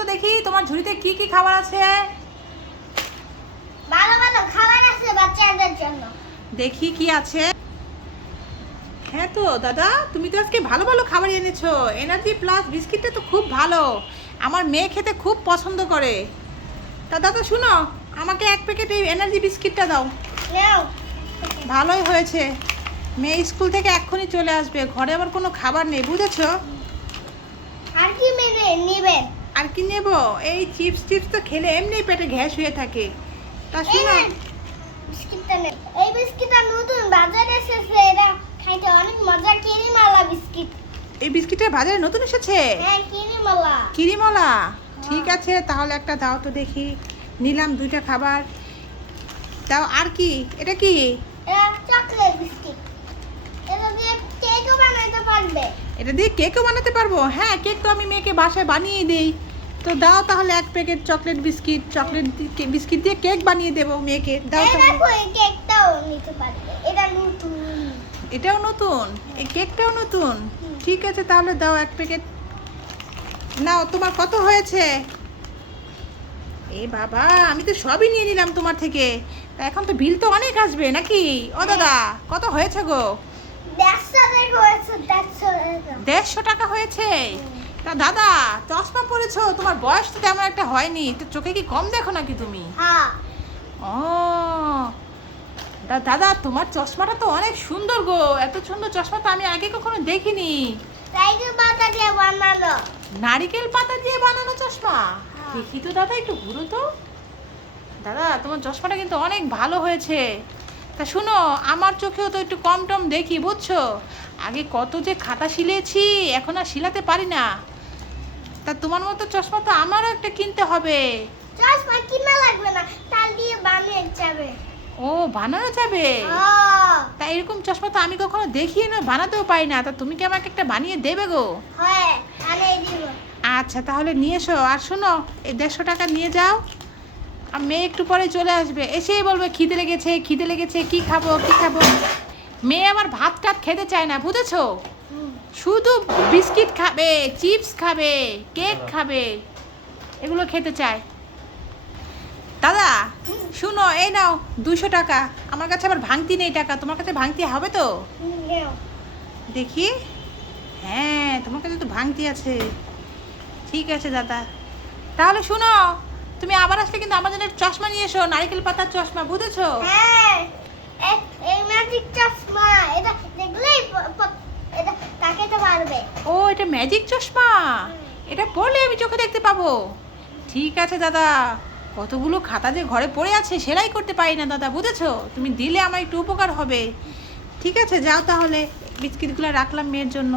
তো দেখি তোমার ঝুড়িতে কি কি খাবার আছে। ভালো ভালো খাবার আছে বাচ্চাদের জন্য। দেখি কি আছে। হ্যাঁ তো দাদা, তুমি তো আজকে ভালো ভালো খাবার এনেছো। এনার্জি প্লাস বিস্কিটটা তো খুব ভালো, আমার মেয়ে খেতে খুব পছন্দ করে। তা দাদা শুনো, আমাকে এক প্যাকেট এই এনার্জি বিস্কিটটা দাও। নাও। ভালোই হয়েছে, মেয়ে স্কুল থেকে এক্ষুনি চলে আসবে, ঘরে আবার কোনো খাবার নেই, বুঝেছো? আর কি মেনে নেবেন? আর কি নেব? এই চিপস টিপস তো খেলে এমনি পেটে গ্যাস হয়ে থাকে। তা শুনো, বিস্কিটটা নেন। এই বিস্কিটটা নতুন বাজারে এসেছে, এটা খাইতে অনেক মজা। কিরিমালা বিস্কিট। এই বিস্কিটটা বাজারে নতুন এসেছে? হ্যাঁ, কিরিমালা। কিরিমলা, ঠিক আছে তাহলে একটা দাও তো দেখি। নিলাম দুইটা খাবার দাও। আর কি? এটা কি? এটা চকলেট বিস্কিট। এটা দিয়ে কেকও বানাতে পারবে। এটা দিয়ে কেকও বানাতে পারবো? হ্যাঁ, কেক তো আমি মেয়েকে বাসায় বানিয়ে দিই। তো দাও তাহলে এক প্যাকেট চকলেট বিস্কিট। বিস্কিট দিয়ে কেক বানিয়ে দেবো মেয়েকে। দাও এই তাহলে। দেখো, এই কেকটাও নিতে পারবে। এটা নতুন। এটাও নতুন, এই কেকটাও নতুন। ঠিক আছে তাহলে দাও এক প্যাকেট। নাও, তোমার কত হয়েছে? এ বাবা, আমি তো সবই নিয়ে নিলাম তোমার থেকে। তা এখন তো বিল তো অনেক আসবে নাকি? ও দাদা, কত হয়েছে গো? 150 হয়েছে, 150 টাকা হয়েছে? তা দাদা, চশমা পরেছো, তোমার বয়স তো তেমন একটা হয়নি, তো চোখে কি কম দেখো নাকি তুমি? হ্যাঁ। ও দাদা, তোমার চশমাটা তো অনেক সুন্দর গো। এত সুন্দর চশমা তো আমি আগে কখনো দেখিনি। সাইকেল পাতা দিয়ে বানালো। নারিকেল পাতা দিয়ে বানানো চশমা? হ্যাঁ। দেখি তো দাদা, একটু ঘুরো তো। দাদা, তোমার চশমাটা কিন্তু অনেক ভালো হয়েছে। তা শুনো, আমার চোখেও তো একটু কম টম দেখি, বুঝছো? আগে কত যে খাতা শিলিয়েছি, এখন আর শিলাতে পারি না। তা তোমার মতো চশমা তো আমারও একটা কিনতে হবে। চশমা কিনা লাগবে না, তাল দিয়ে বানিয়ে যাবে। ও, বানানো যাবে? তা এরকম চশমা তো আমি কখনো দেখিয়ে না, বানাতেও পারি না। তা তুমি কি আমাকে একটা বানিয়ে দেবে গো? হ্যাঁ, বানিয়ে দিব। আচ্ছা তাহলে নিয়ে এসো। আর শোনো, এই 150 টাকা নিয়ে যাও। আর মেয়ে একটু পরে চলে আসবে, এসেই বলবে খিদে লেগেছে, খিদে লেগেছে, কি খাবো কি খাবো। মেয়ে আবার ভাত টাত খেতে চায় না, বুঝেছো? শুধু বিস্কিট খাবে, চিপস খাবে, কেক খাবে, এগুলো খেতে চায়। দাদা শুনো, এই নাও 200 টাকা। আমার কাছে আবার ভাঙতি নেই টাকা, তোমার কাছে ভাঙতি হবে তো? নাও। দেখি। হ্যাঁ, তোমার কাছে তো ভাঙতি আছে। ঠিক আছে দাদা, তাহলে শুনো, তুমি আবার আসলে কিন্তু আমার জন্য একটা চশমা নিয়ে এসো, নারকেল পাতার চশমা, বুঝেছো? হ্যাঁ, এই ম্যাজিক চশমা, এটা দেখলেই এটা তাকাতে পারবে। ও, এটা ম্যাজিক চশমা, এটা পরলে আমি চোখে দেখতে পাবো। ঠিক আছে দাদা, কতগুলো খাতা যে ঘরে পড়ে আছে, সেলাই করতে পারি না দাদা, বুঝেছো? তুমি দিলে আমার একটু উপকার হবে। ঠিক আছে, যাও তাহলে, বিস্কিটগুলো রাখলাম মেয়ের জন্য।